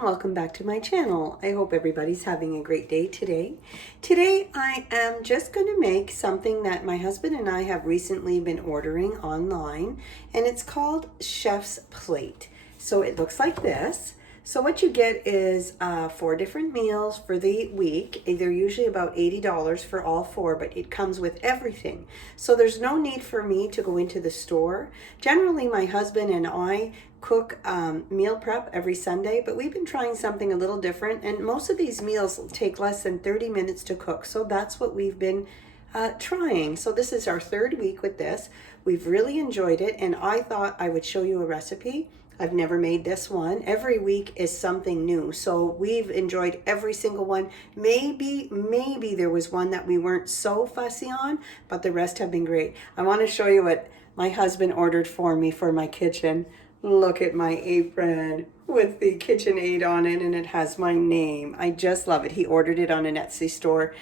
and welcome back to my channel. I hope everybody's having a great day today. Today I am just going to make something that my husband and I have recently been ordering online, and it's called Chef's Plate. So it looks like this. So what you get is 4 different meals for the week. They're usually about $80 for all 4, but it comes with everything. So there's no need for me to go into the store. Generally, my husband and I cook meal prep every Sunday, but we've been trying something a little different, and most of these meals take less than 30 minutes to cook. So that's what we've been trying. So this is our 3rd week with this. We've really enjoyed it, and I thought I would show you a recipe. I've never made this one. Every week is something new. So we've enjoyed every single one. Maybe there was one that we weren't so fussy on, but the rest have been great. I want to show you what my husband ordered for me for my kitchen. Look at my apron with the KitchenAid on it, and it has my name. I just love it. He ordered it on an Etsy store.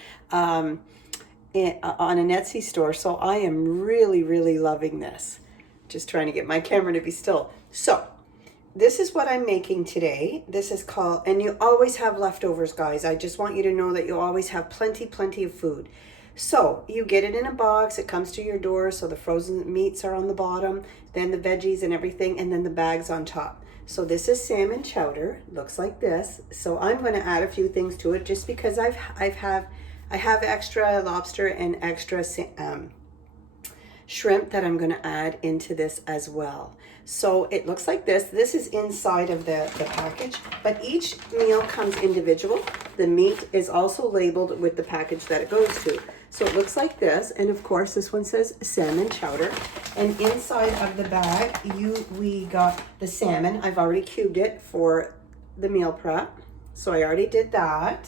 So I am really loving this. Just trying to get my camera to be still. So this is what I'm making today. This is called, and you always have leftovers, guys. I just want you to know that you always have plenty of food. So you get it in a box, it comes to your door, so the frozen meats are on the bottom, then the veggies and everything, and then the bags on top. So this is salmon chowder, looks like this. So I'm going to add a few things to it just because I have extra lobster and extra shrimp that I'm going to add into this as well. So it looks like this. This is inside of the package, but each meal comes individual. The meat is also labeled with the package that it goes to. So it looks like this, and of course this one says salmon chowder. And inside of the bag, we got the salmon. I've already cubed it for the meal prep, so I already did that.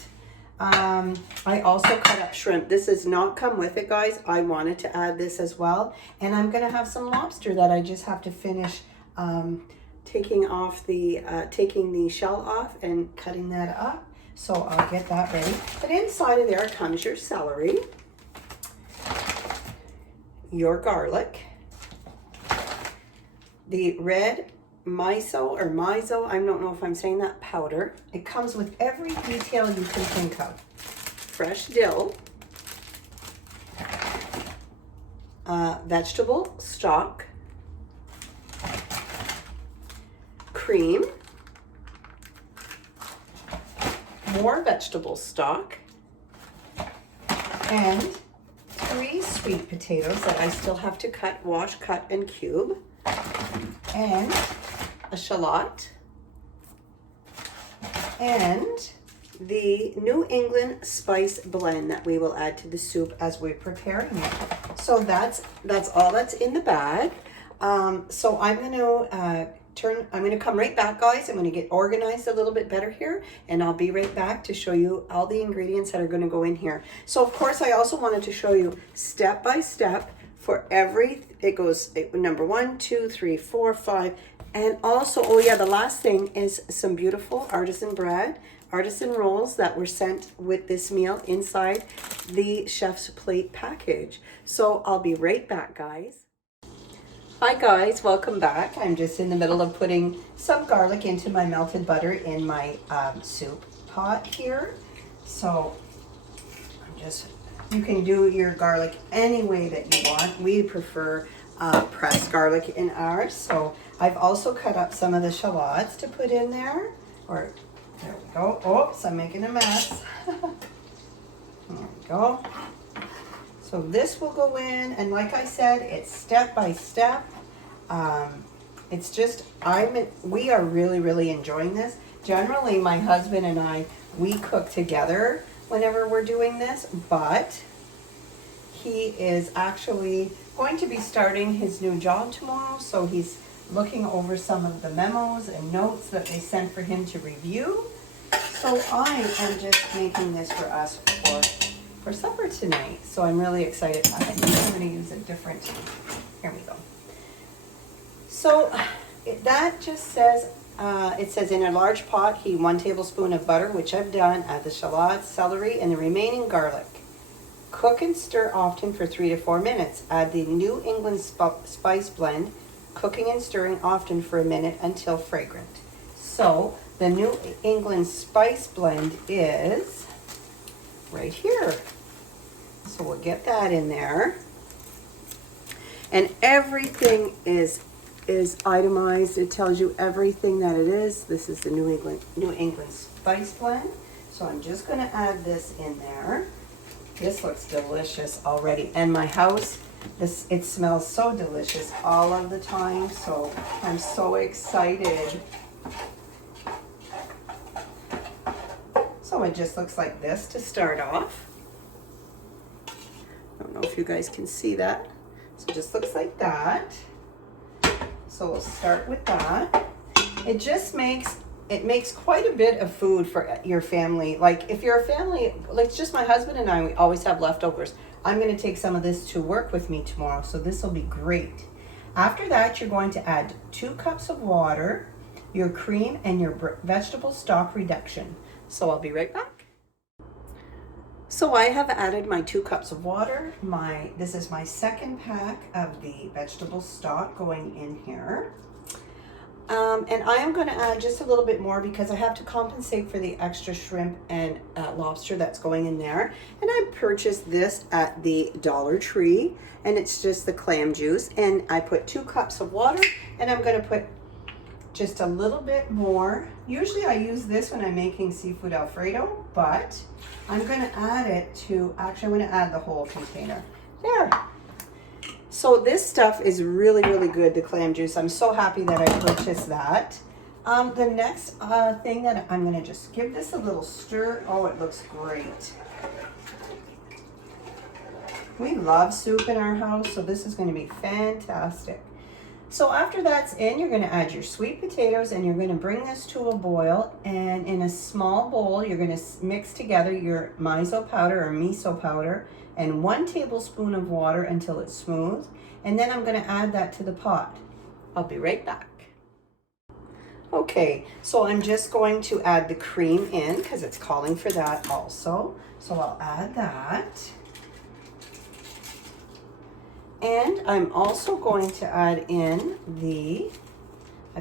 I also cut up shrimp. This does not come with it, guys. I wanted to add this as well. And I'm going to have some lobster that I just have to finish taking the shell off and cutting that up. So I'll get that ready. But inside of there comes your celery, your garlic, the red miso, I don't know if I'm saying that, powder. It comes with every detail you can think of. Fresh dill, vegetable stock, cream, more vegetable stock, and 3 sweet potatoes that I still have to wash, cut, and cube, and a shallot, and the New England spice blend that we will add to the soup as we're preparing it. So that's all that's in the bag. So I'm going to come right back, guys. I'm going to get organized a little bit better here, and I'll be right back to show you all the ingredients that are going to go in here. So of course I also wanted to show you step by step for it goes number 1, 2, 3, 4, 5. And also, oh yeah, the last thing is some beautiful artisan rolls that were sent with this meal inside the Chef's Plate package. So I'll be right back, guys. Hi guys, welcome back. I'm just in the middle of putting some garlic into my melted butter in my soup pot here. So you can do your garlic any way that you want. We prefer pressed garlic in ours. So I've also cut up some of the shallots to put in there. There we go. Oops, I'm making a mess. There we go. So this will go in, and like I said, it's step by step. It's just, we are really enjoying this. Generally, my husband and I, we cook together whenever we're doing this, but he is actually going to be starting his new job tomorrow, so he's looking over some of the memos and notes that they sent for him to review. So I am just making this for us for supper tonight. So I'm really excited. I think I'm going to use a different, here we go. So that just says, it says in a large pot, heat 1 tablespoon of butter, which I've done, add the shallots, celery, and the remaining garlic. Cook and stir often for 3 to 4 minutes. Add the New England spice blend, cooking and stirring often for a minute until fragrant. So the New England Spice Blend is right here. So we'll get that in there. And everything is itemized. It tells you everything that it is. This is the New England Spice Blend. So I'm just going to add this in there. This looks delicious already. And my house, it smells so delicious all of the time. So I'm so excited. So it just looks like this to start off. I don't know if you guys can see that. So it just looks like that. So we'll start with that. It makes quite a bit of food for your family. Like if you're a family, like just my husband and I, we always have leftovers. I'm going to take some of this to work with me tomorrow. So this will be great. After that, you're going to add 2 cups of water, your cream, and your vegetable stock reduction. So I'll be right back. So I have added my 2 cups of water. This is my second pack of the vegetable stock going in here. And I am going to add just a little bit more because I have to compensate for the extra shrimp and lobster that's going in there. And I purchased this at the Dollar Tree, and it's just the clam juice. And I put 2 cups of water, and I'm going to put just a little bit more. Usually I use this when I'm making seafood Alfredo, but I'm going to add it to, actually I'm going to add the whole container. There. So this stuff is really, really good, the clam juice. I'm so happy that I purchased that. The next thing that I'm going to just give this a little stir. Oh, it looks great. We love soup in our house, so this is going to be fantastic. So after that's in, you're going to add your sweet potatoes and you're going to bring this to a boil. And in a small bowl, you're going to mix together your miso powder or miso powder and 1 tablespoon of water until it's smooth. And then I'm going to add that to the pot. I'll be right back. Okay, so I'm just going to add the cream in because it's calling for that also. So I'll add that. And I'm also going to add in I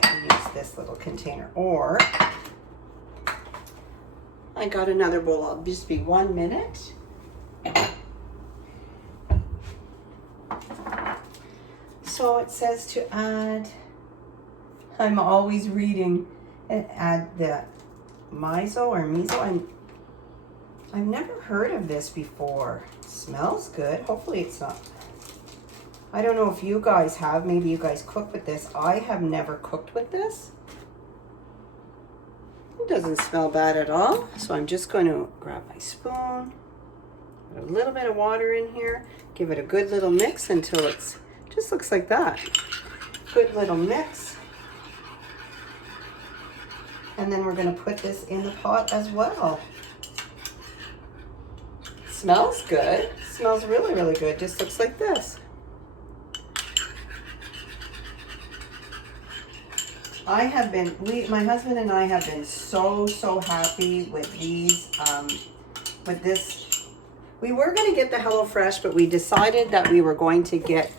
can use this little container, or I got another bowl. I'll just be 1 minute. So it says to add, I'm always reading, and add the miso or miso. I've never heard of this before. Smells good. Hopefully it's not. I don't know if you guys have. Maybe you guys cook with this. I have never cooked with this. It doesn't smell bad at all. So I'm just going to grab my spoon, put a little bit of water in here, give it a good little mix until it's just looks like that. Good little mix. And then we're going to put this in the pot as well. Smells good. Smells really, really good. Just looks like this. My husband and I have been so happy with these, with this. We were going to get the HelloFresh, but we decided that we were going to get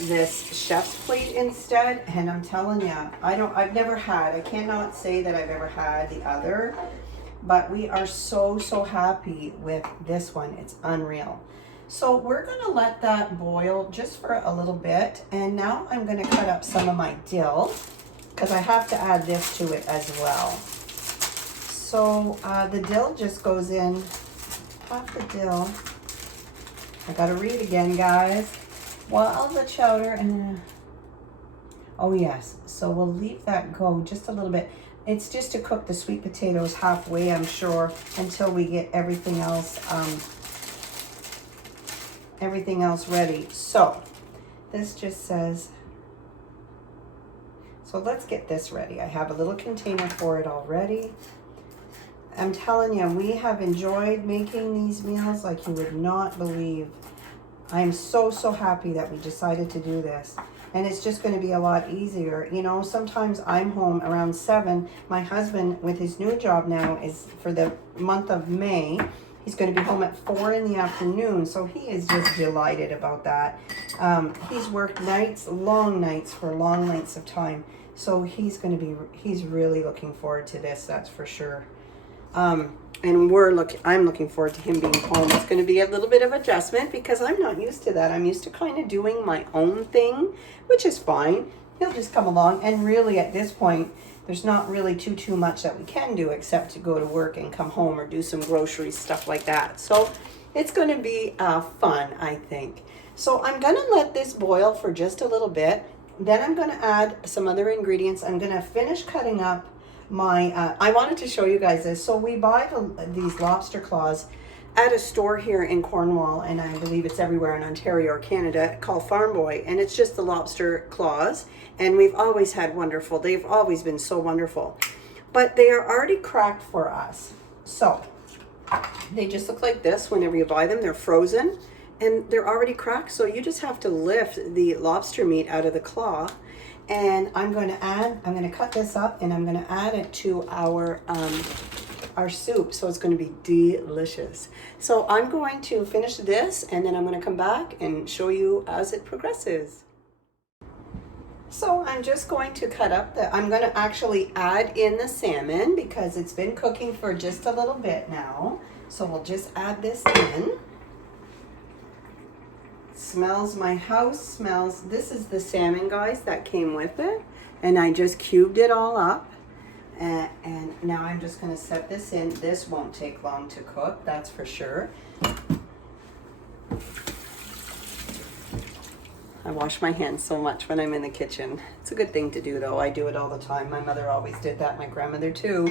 this chef's plate instead. And I'm telling you, I cannot say that I've ever had the other. But we are so happy with this one. It's unreal. So we're going to let that boil just for a little bit. And now I'm going to cut up some of my dill because I have to add this to it as well. So the dill just goes in, half the dill. I got to read again, guys. While the chowder and, oh yes. So we'll leave that go just a little bit. It's just to cook the sweet potatoes halfway, I'm sure, until we get everything else ready. So this just says, so let's get this ready. I have a little container for it already. I'm telling you, we have enjoyed making these meals like you would not believe. I'm so happy that we decided to do this. And it's just going to be a lot easier. You know, sometimes I'm home around 7. My husband, with his new job now, is for the month of May. He's going to be home at 4 in the afternoon. So he is just delighted about that. He's worked nights, long nights for long lengths of time. So he's really looking forward to this, that's for sure. And I'm looking forward to him being home. It's going to be a little bit of adjustment because I'm not used to that. I'm used to kind of doing my own thing, which is fine. He'll just come along. And really at this point, there's not really too much that we can do except to go to work and come home or do some groceries, stuff like that. So it's going to be fun, I think. So I'm going to let this boil for just a little bit. Then I'm going to add some other ingredients. I'm going to finish cutting up my, I wanted to show you guys this. So we buy these lobster claws at a store here in Cornwall, and I believe it's everywhere in Ontario or Canada, called Farm Boy, and it's just the lobster claws, and we've always had wonderful, they've always been so wonderful, but they are already cracked for us. So they just look like this whenever you buy them. They're frozen and they're already cracked, so you just have to lift the lobster meat out of the claw. And I'm going to cut this up and I'm going to add it to our soup. So it's going to be delicious. So I'm going to finish this and then I'm going to come back and show you as it progresses. So I'm just going to cut up I'm going to actually add in the salmon because it's been cooking for just a little bit now. So we'll just add this in. My house smells. This is the salmon, guys, that came with it, and I just cubed it all up, and now I'm just going to set this in. This won't take long to cook, that's for sure. I wash my hands so much when I'm in the kitchen. It's a good thing to do, though. I do it all the time. My mother always did that, my grandmother too.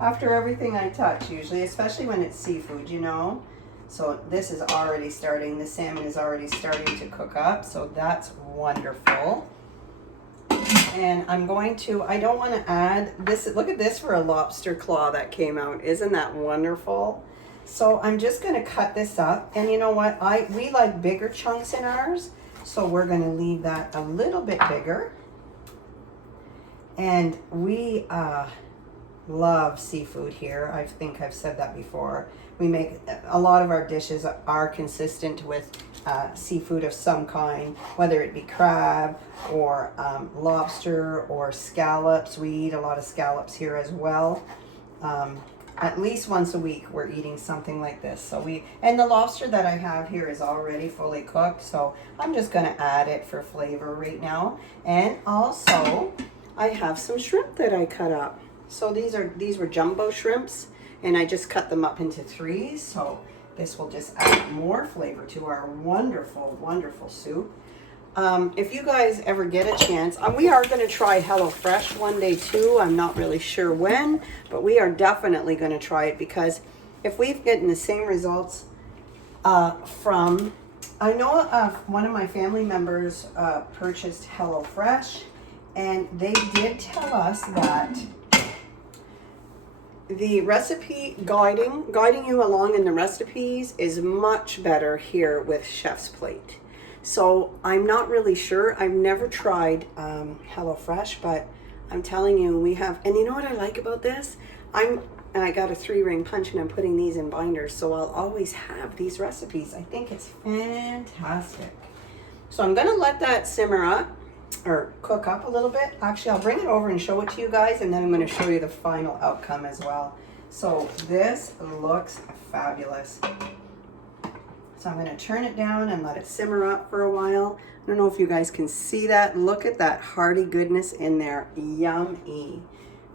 After everything I touch, usually, especially when it's seafood, you know. So this is already starting, the salmon is already starting to cook up, so that's wonderful. And I'm going to, I don't want to add this, look at this for a lobster claw that came out. Isn't that wonderful? So I'm just going to cut this up, and you know what, we like bigger chunks in ours, so we're going to leave that a little bit bigger. And we love seafood here. I think I've said that before. We make a lot of our dishes are consistent with seafood of some kind, whether it be crab or lobster or scallops. We eat a lot of scallops here as well. At least once a week we're eating something like this. So and the lobster that I have here is already fully cooked, so I'm just going to add it for flavor right now. And also I have some shrimp that I cut up. So these were jumbo shrimps, and I just cut them up into 3s. So this will just add more flavor to our wonderful, wonderful soup. If you guys ever get a chance, we are going to try HelloFresh one day too. I'm not really sure when, but we are definitely going to try it, because if we've gotten the same results from, I know one of my family members purchased HelloFresh, and they did tell us that the recipe guiding you along in the recipes is much better here with Chef's Plate. So I'm not really sure. I've never tried HelloFresh, but I'm telling you, we have. And you know what I like about this? I got a 3-ring punch, and I'm putting these in binders, so I'll always have these recipes. I think it's fantastic. So I'm gonna let that simmer up, or cook up a little bit. Actually, I'll bring it over and show it to you guys, and then I'm going to show you the final outcome as well. So this looks fabulous. So I'm going to turn it down and let it simmer up for a while. I don't know if you guys can see that. Look at that hearty goodness in there. Yummy.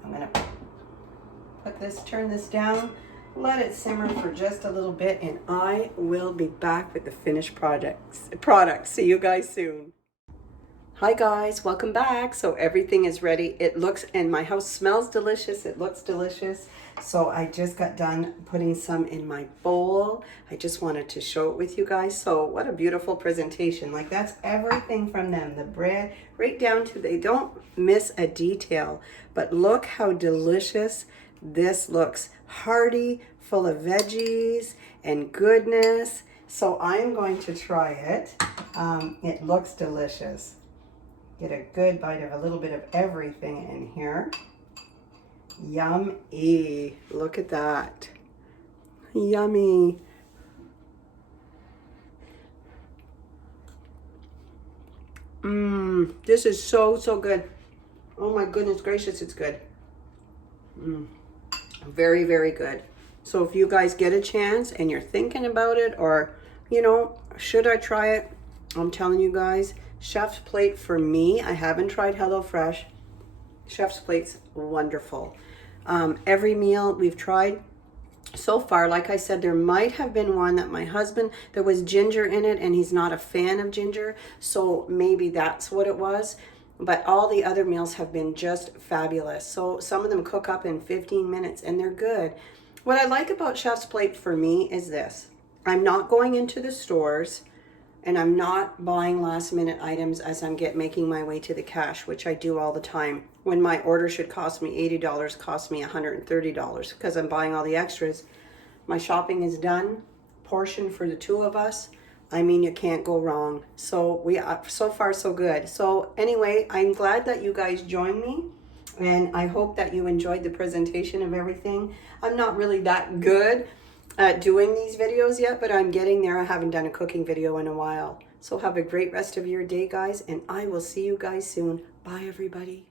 I'm going to turn this down, let it simmer for just a little bit, and I will be back with the finished product. See you guys soon. Hi guys, welcome back. So everything is ready. It looks, and my house smells delicious. It looks delicious. So I just got done putting some in my bowl. I just wanted to show it with you guys. So what a beautiful presentation. Like, that's everything from them. The bread, right down to, they don't miss a detail. But look how delicious this looks. Hearty, full of veggies and goodness. So I'm going to try it. It looks delicious. Get a good bite of a little bit of everything in here. Yummy. Look at that. Yummy. This is so, so good. Oh my goodness gracious, it's good. Very, very good. So if you guys get a chance and you're thinking about it, or, you know, should I try it? I'm telling you guys, Chef's Plate for me, I haven't tried HelloFresh. Chef's Plate's wonderful. Every meal we've tried so far, like I said, there might have been one that my husband, there was ginger in it and he's not a fan of ginger. So maybe that's what it was. But all the other meals have been just fabulous. So some of them cook up in 15 minutes and they're good. What I like about Chef's Plate for me is this. I'm not going into the stores and I'm not buying last minute items as I'm making my way to the cash, which I do all the time. When my order should cost me $80, costs me $130 because I'm buying all the extras. My shopping is done, portioned for the two of us. I mean, you can't go wrong. So so far so good. So anyway, I'm glad that you guys joined me, and I hope that you enjoyed the presentation of everything. I'm not really that good at doing these videos yet, but I'm getting there. I haven't done a cooking video in a while. So have a great rest of your day, guys, and I will see you guys soon. Bye, everybody.